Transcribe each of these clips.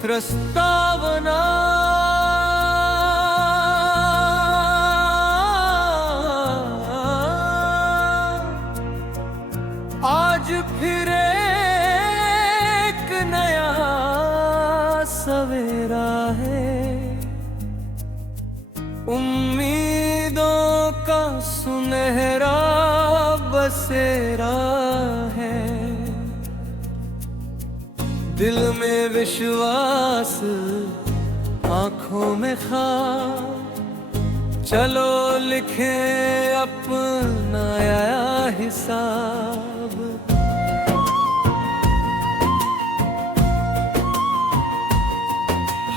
प्रस्तावना आज फिर एक नया सवेरा है, उम्मीदों का सुनहरा बसेरा है। दिल में विश्वास, आंखों में ख्वाब, चलो लिखे अपना हिसाब।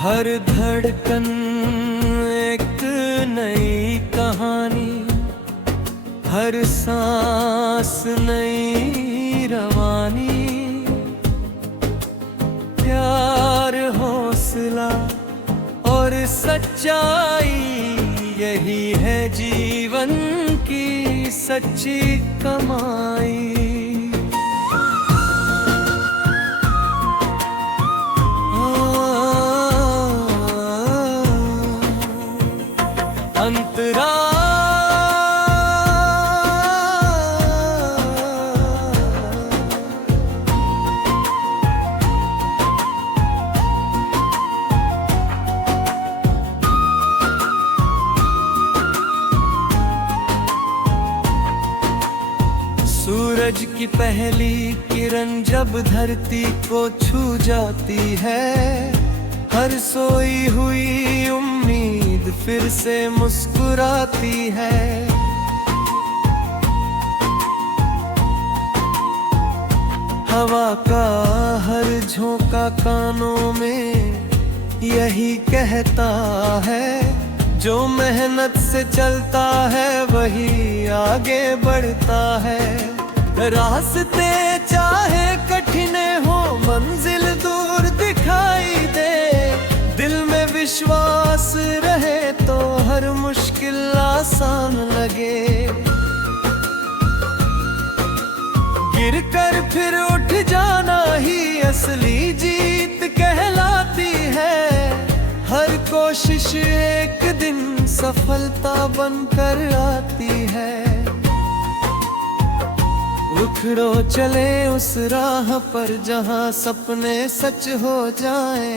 हर धड़कन एक नई कहानी, हर सांस नई रवानी। प्यार, हौसला और सच्चाई, यही है जीवन की सच्ची कमाई। अंतरा सूरज की पहली किरण जब धरती को छू जाती है, हर सोई हुई उम्मीद फिर से मुस्कुराती है। हवा का हर झोंका कानों में यही कहता है, जो मेहनत से चलता है वही आगे बढ़ता है। रास्ते चाहे कठिन हो, मंजिल दूर दिखाई दे, दिल में विश्वास रहे तो हर मुश्किल आसान लगे। गिरकर फिर उठ जाना ही असली जीत कहलाती है। हर कोशिश एक दिन सफलता बनकर आती है। उखड़ो चले उस राह पर जहां सपने सच हो जाए,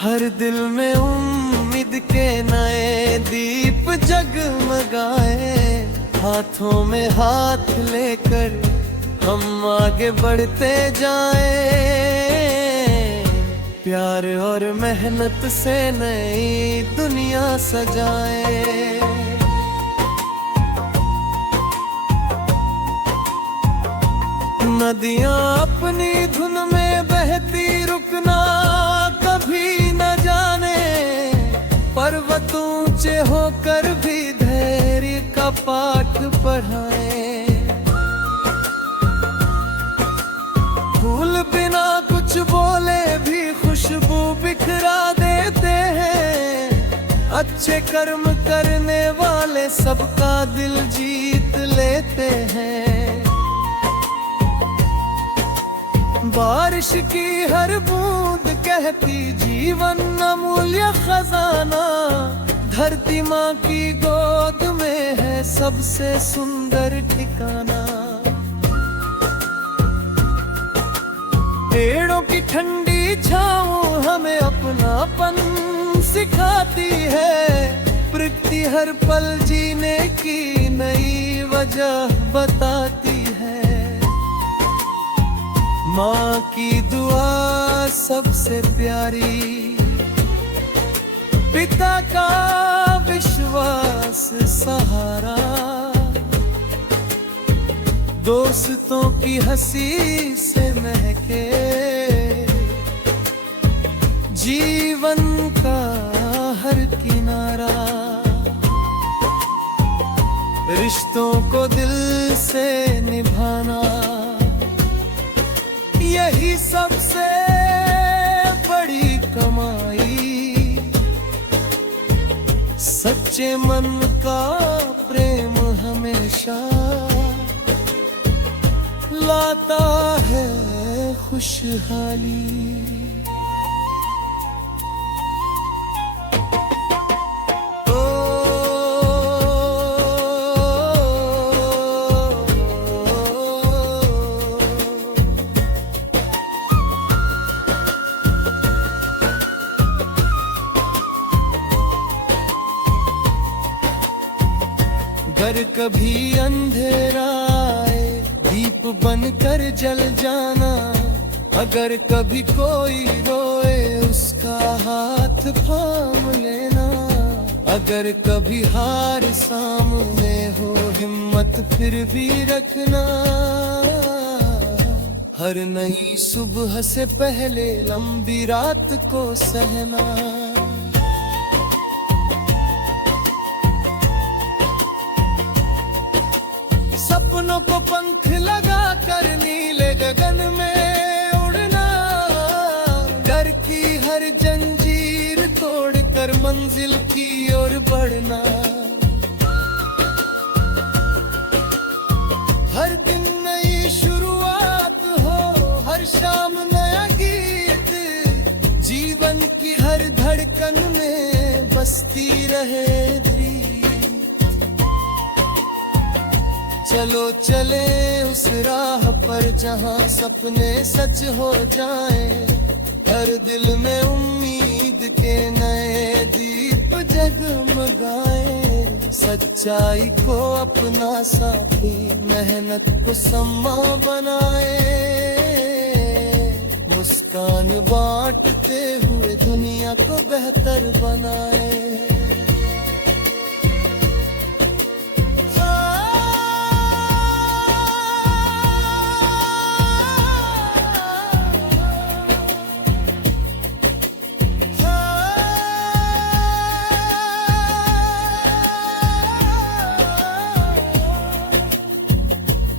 हर दिल में उम्मीद के नए दीप जगमगाए। हाथों में हाथ लेकर हम आगे बढ़ते जाएं, प्यार और मेहनत से नई दुनिया सजाएं। नदियां अपनी धुन में बहती रुकना कभी न जाने, पर्वत ऊंचे होकर भी धैर्य का पाठ पढ़ाएं। फूल बिना कुछ बोले भी खुशबू बिखरा देते हैं, अच्छे कर्म करने वाले सबका दिल जीत लेते हैं। बारिश की हर बूंद कहती जीवन अमूल्य खजाना, धरती माँ की गोद में है सबसे सुंदर ठिकाना। पेड़ों की ठंडी छाँव हमें अपनापन सिखाती है, प्रकृति हर पल जीने की नई वजह बताती है। माँ की दुआ सबसे प्यारी, पिता का विश्वास सहारा, दोस्तों की हंसी से महके जीवन का हर किनारा। रिश्तों को दिल से निभाना, यही सबसे बड़ी कमाई। सच्चे मन का प्रेम हमेशा लाता है खुशहाली। अगर कभी अंधेरा आए दीप बनकर जल जाना, अगर कभी कोई रोए उसका हाथ थाम लेना, अगर कभी हार सामने हो हिम्मत फिर भी रखना, हर नई सुबह से पहले लंबी रात को सहना। सपनों को पंख लगा कर नीले गगन में उड़ना, डर की हर जंजीर तोड़कर मंजिल की ओर बढ़ना, हर दिन नई शुरुआत हो, हर शाम नया गीत, जीवन की हर धड़कन में बसती रहे रीत। चलो चले उस राह पर जहां सपने सच हो जाएं, हर दिल में उम्मीद के नए दीप जगमगाएं, सच्चाई को अपना साथी मेहनत को सम्मा बनाए, मुस्कान बांटते हुए दुनिया को बेहतर बनाए।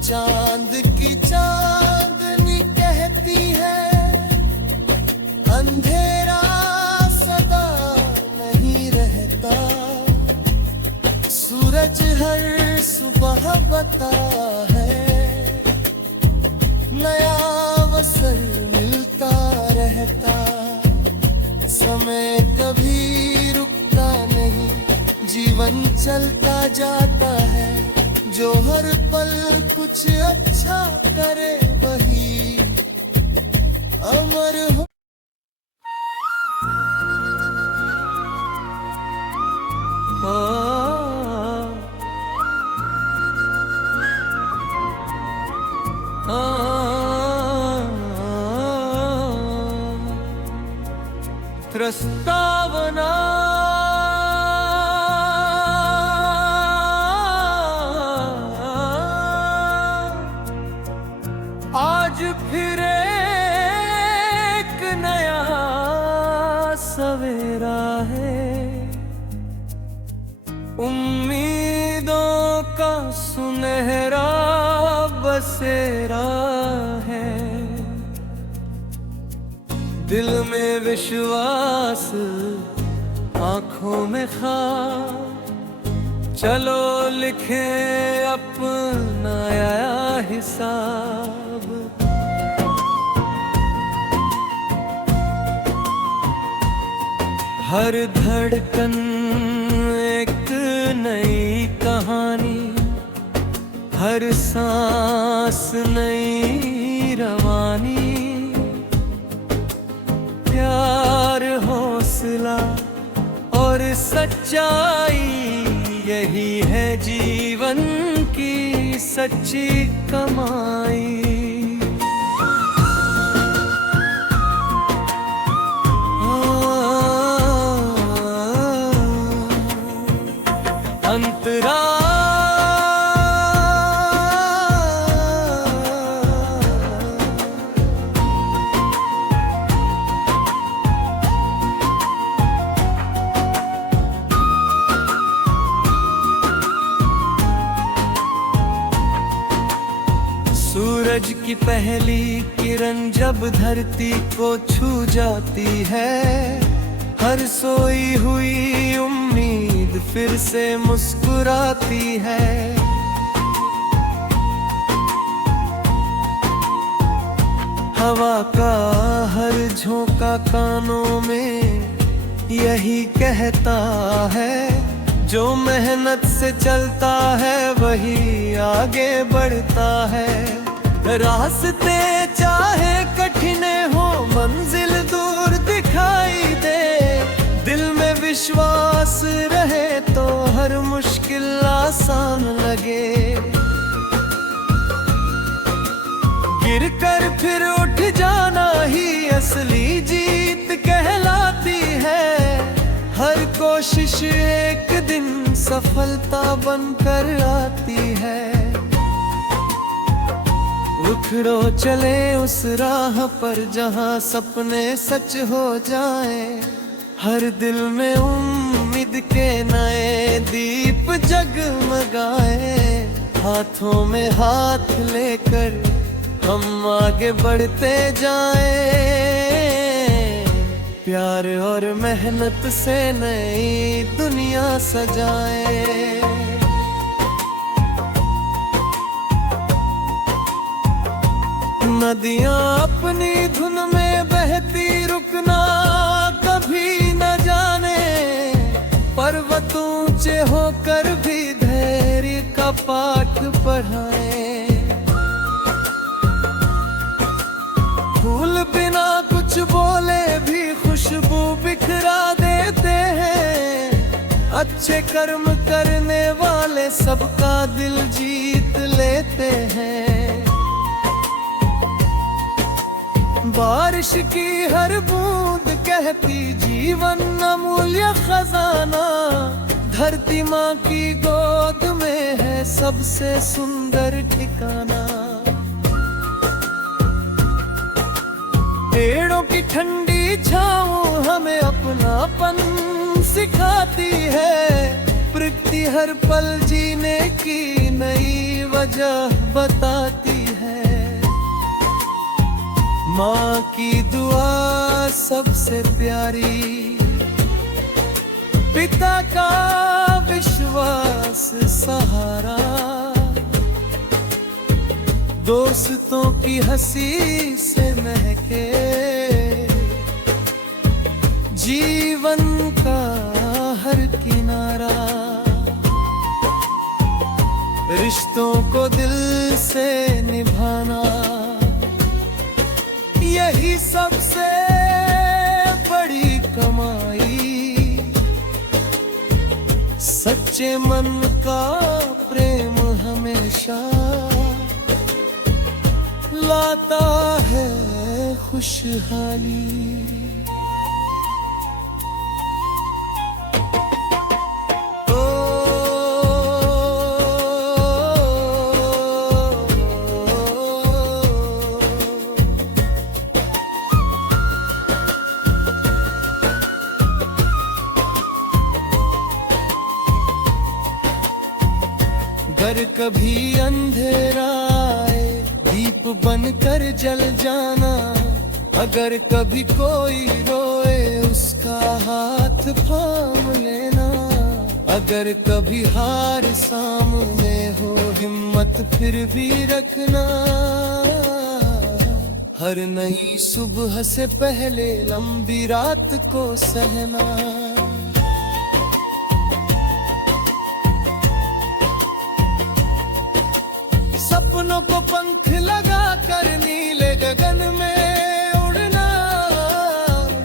चांद की चांदनी कहती है अंधेरा सदा नहीं रहता, सूरज हर सुबह बता है नया अवसर मिलता रहता, समय कभी रुकता नहीं जीवन चलता जाता है, जो हर पल कुछ अच्छा करे वही अमर हो। प्रस्तावना आज फिर एक नया सवेरा है, उम्मीदों का सुनहरा बसेरा है, दिल में विश्वास आँखों में ख्वाब, चलो लिखे अपना हिसाब। हर धड़कन एक नई कहानी, हर सांस नई रवानी, प्यार हौसला और सच्चाई, यही है जीवन की सच्ची कमाई। अंतरा सूरज की पहली किरण जब धरती को छू जाती है, हर सोई हुई उम्मीद फिर से मुस्कुराती है। हवा का हर झोंका कानों में यही कहता है, जो मेहनत से चलता है वही आगे बढ़ता है। रास्ते चाहे कठिन हो, मंजिल दूर दिखाई दे, दिल में विश्वास रहे तो हर मुश्किल आसान लगे। लगे। गिरकर फिर उठ जाना ही असली जीत कहलाती है। हर कोशिश एक दिन सफलता बनकर आती है। उखड़ो चले उस राह पर जहां सपने सच हो जाए। हर दिल में उम्मीद के नए दीप जगमगाए। हाथों में हाथ लेकर हम आगे बढ़ते जाएं। प्यार और मेहनत से नई दुनिया सजाएं। नदियां अपनी धुन में बहती रुकना कभी न जाने। पर्वत ऊंचे होकर भी धैर्य का पाठ पढ़ाएं। फूल बिना कुछ बोले भी खुशबू बिखरा देते हैं। अच्छे कर्म करने वाले सबका दिल जीत लेते हैं। बारिश की हर बूंद कहती जीवन अमूल्य खजाना। धरती माँ की गोद में है सबसे सुंदर ठिकाना। पेड़ों की ठंडी छाँव हमें अपनापन सिखाती है। प्रकृति हर पल जीने की नई वजह बताती है। माँ की दुआ सबसे प्यारी, पिता का विश्वास सहारा। दोस्तों की हंसी से महके जीवन का हर किनारा। रिश्तों को दिल से निभाना यही सबसे बड़ी कमाई। सच्चे मन का प्रेम हमेशा लाता है खुशहाली। अगर कभी अंधेरा आए दीप बनकर जल जाना। अगर कभी कोई रोए उसका हाथ थाम लेना। अगर कभी हार सामने हो हिम्मत फिर भी रखना। हर नई सुबह से पहले लंबी रात को सहना। सपनों को पंख लगा कर नीले गगन में उड़ना।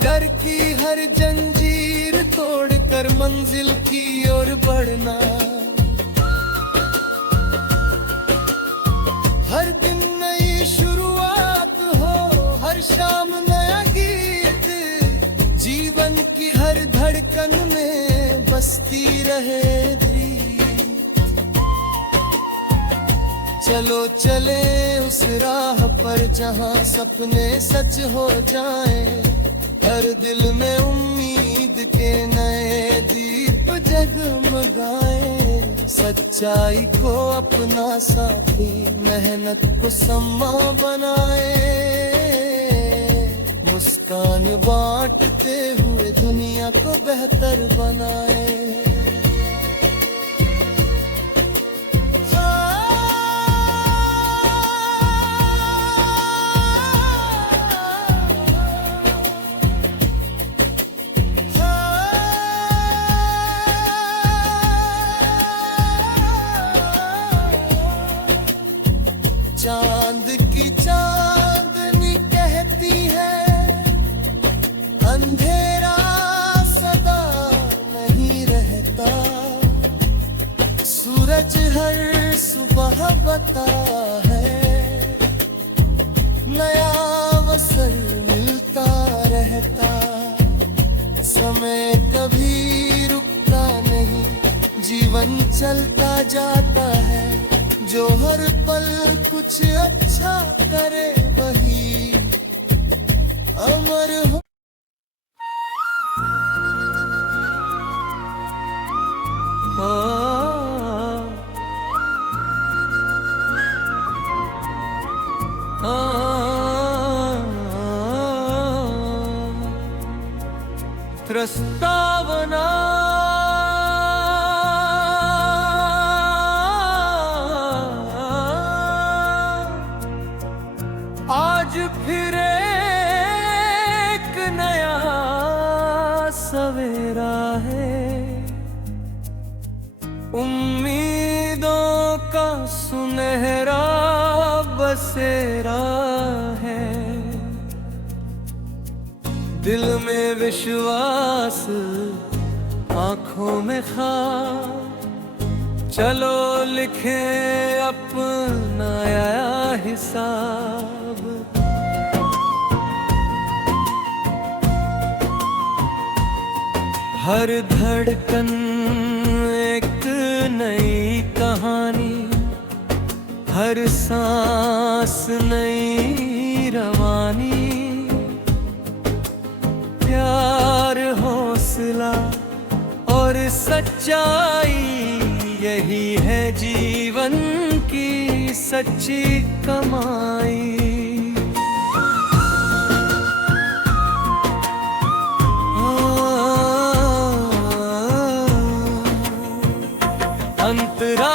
डर की हर जंजीर तोड़कर मंजिल की ओर बढ़ना। हर दिन नई शुरुआत हो, हर शाम नया गीत। जीवन की हर धड़कन में बसती रहे प्रीत। चलो चले उस राह पर जहां सपने सच हो जाएं। हर दिल में उम्मीद के नए दीप जगमगाएं। सच्चाई को अपना साथी, मेहनत को सम्मा बनाए। मुस्कान बांटते हुए दुनिया को बेहतर बनाए। चांद की चांदनी कहती है अंधेरा सदा नहीं रहता। आता है, नया अवसर मिलता रहता, समय कभी रुकता नहीं, जीवन चलता जाता है, जो हर पल कुछ अच्छा करे वही अमर हो। प्रस्तावना आज फिर एक नया सवेरा है, उम्मीदों का सुनहरा बसेरा है, दिल में विश्वास आँखों में ख्वाब, चलो लिखे अपना हिसाब। हर धड़कन एक नई कहानी, हर सांस नई रवानी, प्यार हौसला और सच्चाई, यही है जीवन की सच्ची कमाई। अंतरा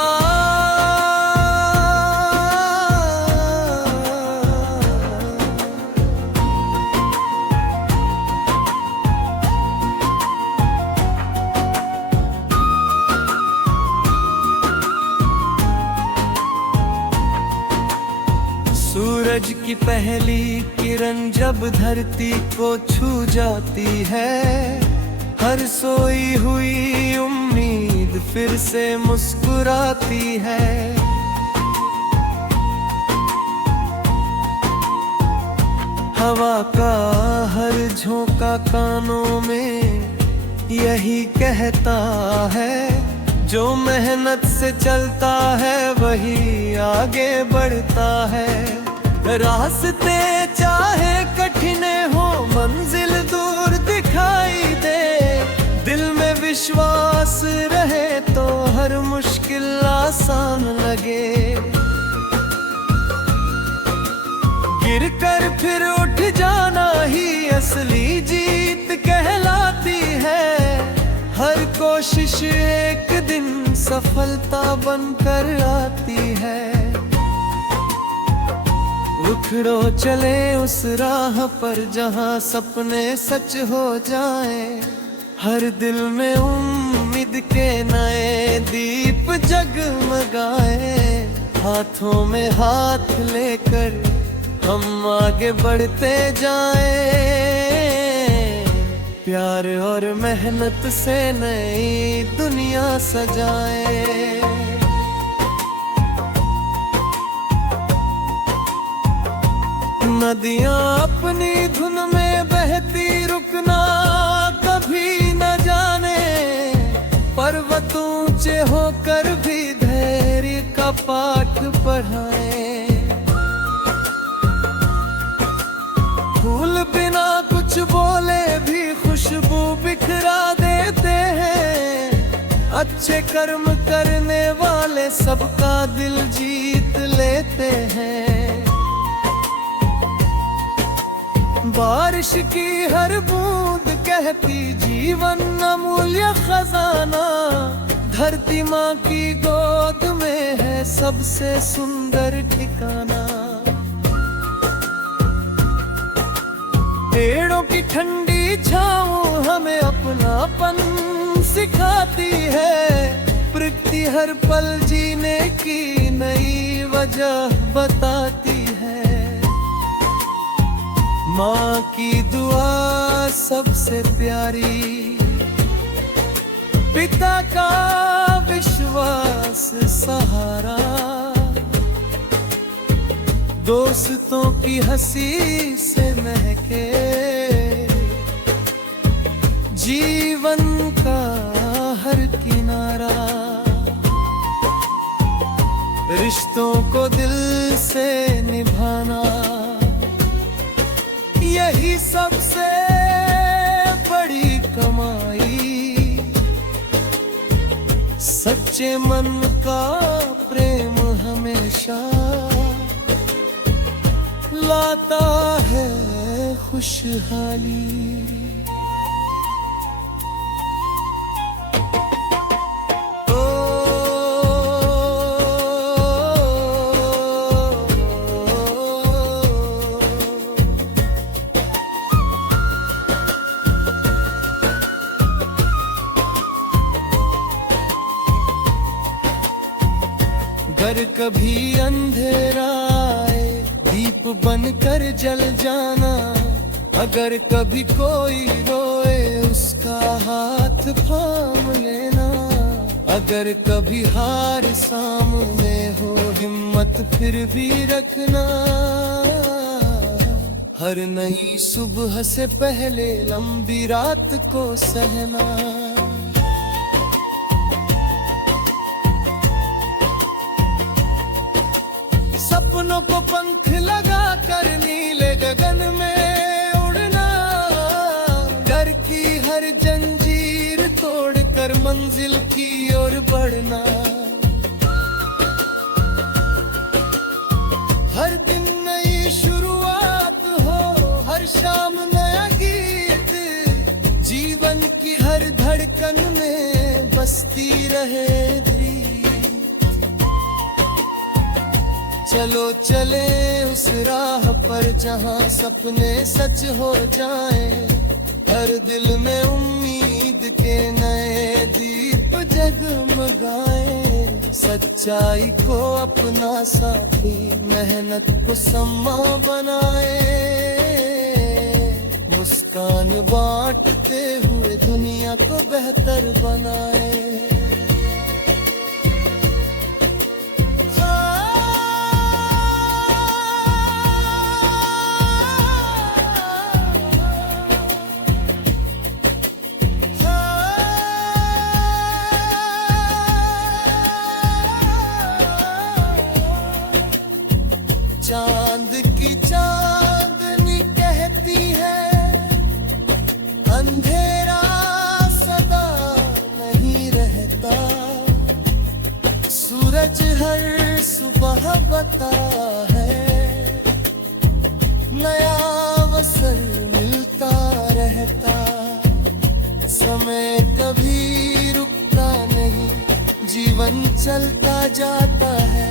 सूरज की पहली किरण जब धरती को छू जाती है, हर सोई हुई उम्मीद फिर से मुस्कुराती है। हवा का हर झोंका कानों में यही कहता है, जो मेहनत से चलता है वही आगे बढ़ता है। रास्ते चाहे कठिन हो, मंजिल दूर दिखाई दे, दिल में विश्वास रहे तो हर मुश्किल आसान लगे। गिरकर फिर उठ जाना ही असली जीत कहलाती है, हर कोशिश एक दिन सफलता बनकर आती है। उखड़ो चले उस राह पर जहां सपने सच हो जाए, हर दिल में उम्मीद के नए दीप जगमगाए। हाथों में हाथ लेकर हम आगे बढ़ते जाएं, प्यार और मेहनत से नई दुनिया सजाएं। नदियाँ अपनी धुन में बहती रुकना कभी न जाने, पर्वत ऊंचे होकर भी धैर्य का पाठ पढ़ाएं। फूल बिना कुछ बोले भी खुशबू बिखरा देते हैं, अच्छे कर्म करने वाले सबका दिल जीत लेते हैं। बारिश की हर बूंद कहती जीवन अमूल्य खजाना, धरती माँ की गोद में है सबसे सुंदर ठिकाना। पेड़ों की ठंडी छाँव हमें अपनापन सिखाती है, प्रकृति हर पल जीने की नई वजह बताती है। माँ की दुआ सबसे प्यारी, पिता का विश्वास सहारा, दोस्तों की हंसी से महके जीवन का हर किनारा, रिश्तों को दिल से निभाना, यही सबसे बड़ी कमाई। सच्चे मन का प्रेम हमेशा लाता है खुशहाली। अगर कभी अंधेरा आए दीप बनकर जल जाना, अगर कभी कोई रोए उसका हाथ थाम लेना, अगर कभी हार सामने हो हिम्मत फिर भी रखना, हर नई सुबह से पहले लंबी रात को सहना। सपनों को पंख लगा कर नीले गगन में उड़ना, डर की हर जंजीर तोड़कर मंजिल की ओर बढ़ना। हर दिन नई शुरुआत हो, हर शाम नया गीत, जीवन की हर धड़कन में बसती रहे प्रीत। चलो चले उस राह पर जहां सपने सच हो जाएं, हर दिल में उम्मीद के नए दीप जगमगाएं। सच्चाई को अपना साथी, मेहनत को सम्मा बनाए, मुस्कान बांटते हुए दुनिया को बेहतर बनाए। चांद की चांदनी कहती है अंधेरा सदा नहीं रहता, सूरज हर सुबह बता है नया अवसर मिलता रहता। समय कभी रुकता नहीं, जीवन चलता जाता है,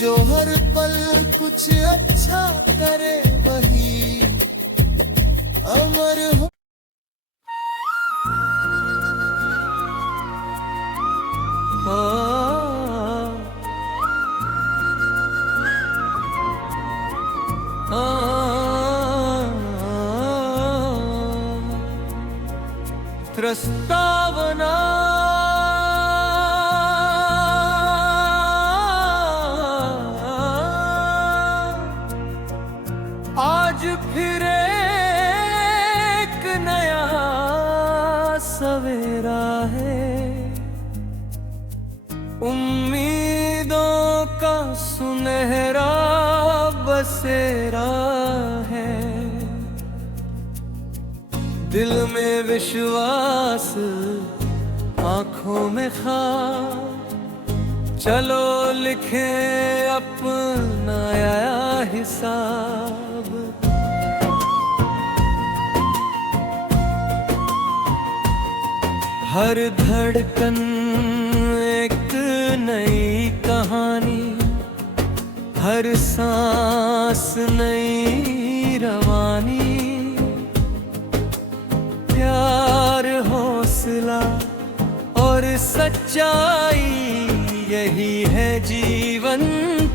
जो हर पल कुछ अच्छा करे वही अमर हो। प्रस्तावना आज फिर एक नया सवेरा है, उम्मीदों का सुनहरा बसेरा है। दिल में विश्वास, आंखों में ख्वाब, चलो लिखें अपना हिसाब। हर धड़कन एक नई कहानी, हर सांस नई रवानी। प्यार, हौसला और सच्चाई, यही है जीवन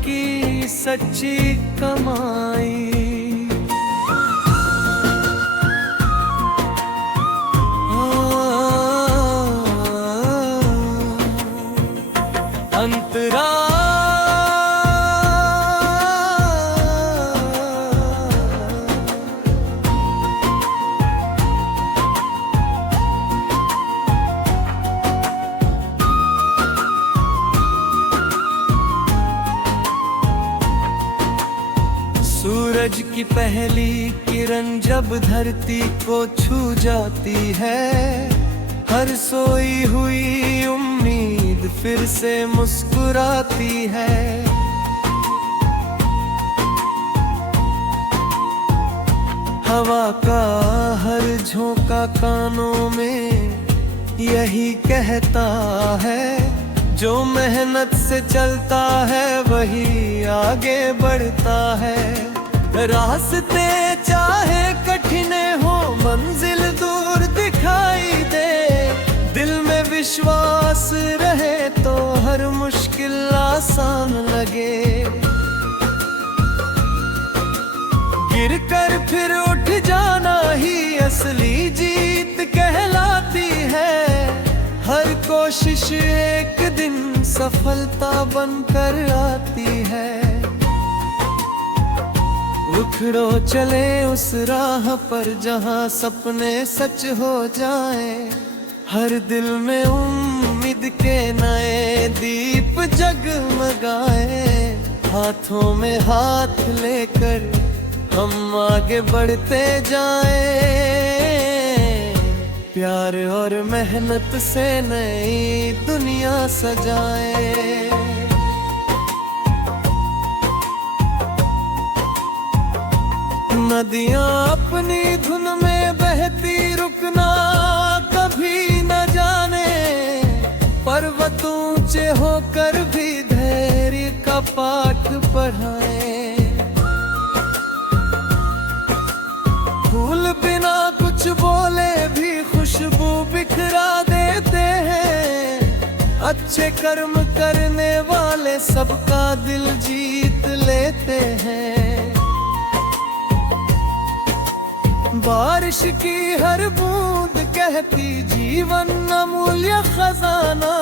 की सच्ची कमाई। अंतराल सूरज की पहली किरण जब धरती को छू जाती है, हर सोई हुई उम्मीद फिर से मुस्कुराती है। हवा का हर झोंका कानों में यही कहता है, जो मेहनत से चलता है वही आगे बढ़ता है। रास्ते चाहे कठिन हो, मंजिल दूर दिखाई दे, दिल में विश्वास रहे तो हर मुश्किल आसान लगे। गिरकर फिर उठ जाना ही असली जीत कहलाती है। हर कोशिश एक दिन सफलता बनकर आती है। उखड़ो चले उस राह पर जहां सपने सच हो जाएं, हर दिल में उम्मीद के नए दीप जगमगाए। हाथों में हाथ लेकर हम आगे बढ़ते जाएं, प्यार और मेहनत से नई दुनिया सजाएं। नदियां अपनी धुन में बहती रुकना कभी न जाने, पर्वत ऊंचे होकर भी धैर्य का पाठ पढ़ाएं। फूल बिना कुछ बोले भी खुशबू बिखरा देते हैं, अच्छे कर्म करने वाले सबका दिल जीत लेते हैं। बारिश की हर बूंद कहती जीवन अमूल्य खजाना,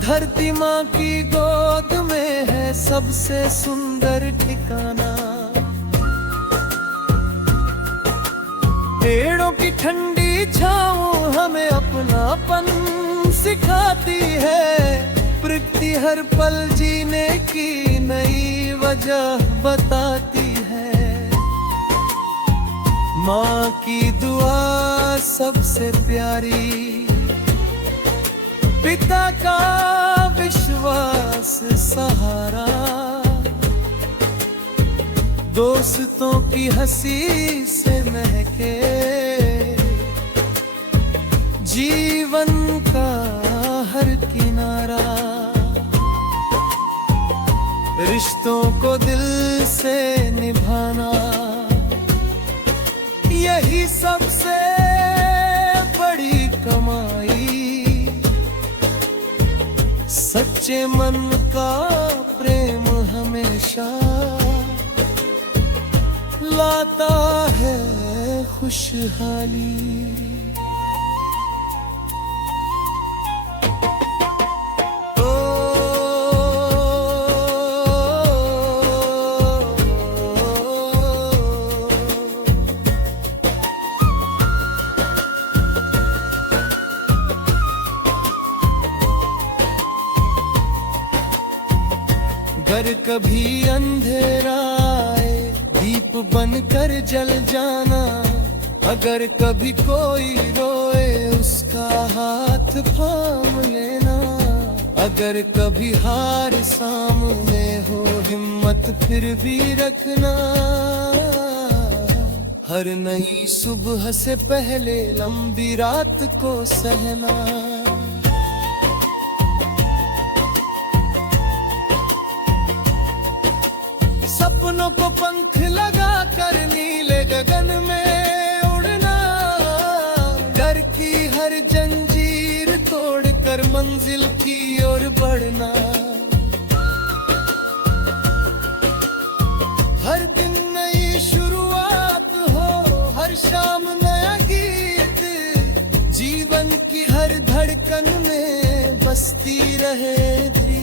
धरती माँ की गोद में है सबसे सुंदर ठिकाना। पेड़ों की ठंडी छाँव हमें अपनापन सिखाती है, प्रकृति हर पल जीने की नई वजह बताती है। माँ की दुआ सबसे प्यारी, पिता का विश्वास सहारा, दोस्तों की हंसी से महके जीवन का हर किनारा। रिश्तों को दिल से निभाना यही सबसे बड़ी कमाई। सच्चे मन का प्रेम हमेशा लाता है खुशहाली। अगर कभी अंधेरा आए दीप बनकर जल जाना, अगर कभी कोई रोए उसका हाथ थाम लेना, अगर कभी हार सामने हो हिम्मत फिर भी रखना। हर नई सुबह से पहले लंबी रात को सहना। सपनों को पंख लगा कर नीले गगन में उड़ना, डर की हर जंजीर तोड़कर मंजिल की ओर बढ़ना। हर दिन नई शुरुआत हो, हर शाम नया गीत, जीवन की हर धड़कन में बसती रहे प्रीत।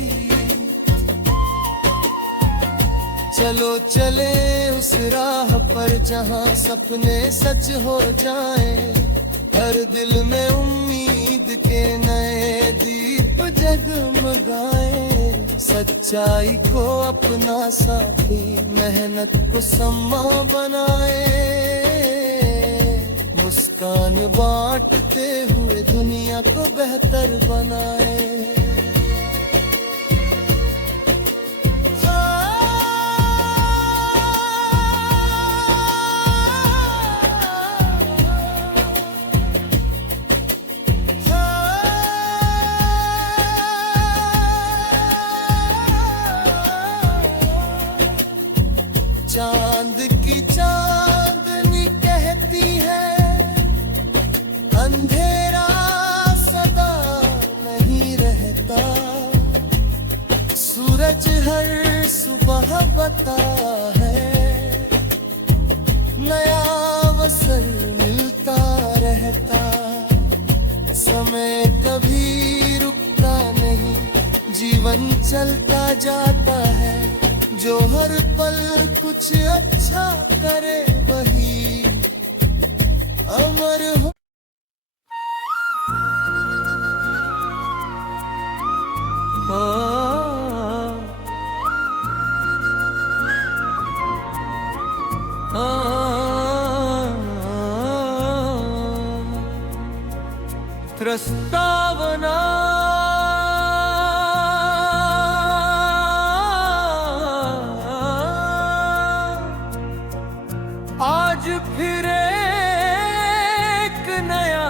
चलो चले उस राह पर जहां सपने सच हो जाएं, हर दिल में उम्मीद के नए दीप जगमगाएं। सच्चाई को अपना साथी, मेहनत को सम्मा बनाए, मुस्कान बांटते हुए दुनिया को बेहतर बनाए। चांद की चांदनी कहती है, अंधेरा सदा नहीं रहता, सूरज हर सुबह बता है, नया अवसर मिलता रहता, समय कभी रुकता नहीं, जीवन चलता जाता है, जो हर पल कुछ अच्छा करे वही अमर हो। प्रस्तावना आज फिर एक नया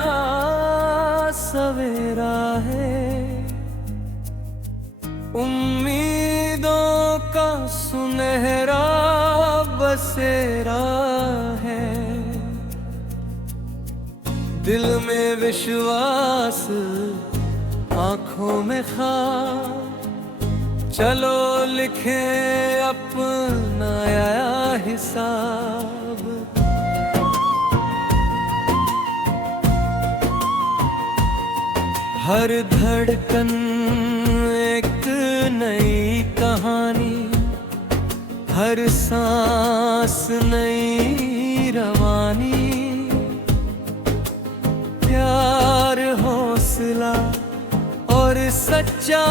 सवेरा है, उम्मीदों का सुनहरा बसेरा है, दिल में विश्वास आंखों में ख्वाब, चलो लिखे अपना हिसाब। हर धड़कन एक नई कहानी, हर सांस नई रवानी, प्यार हौसला और सच्चा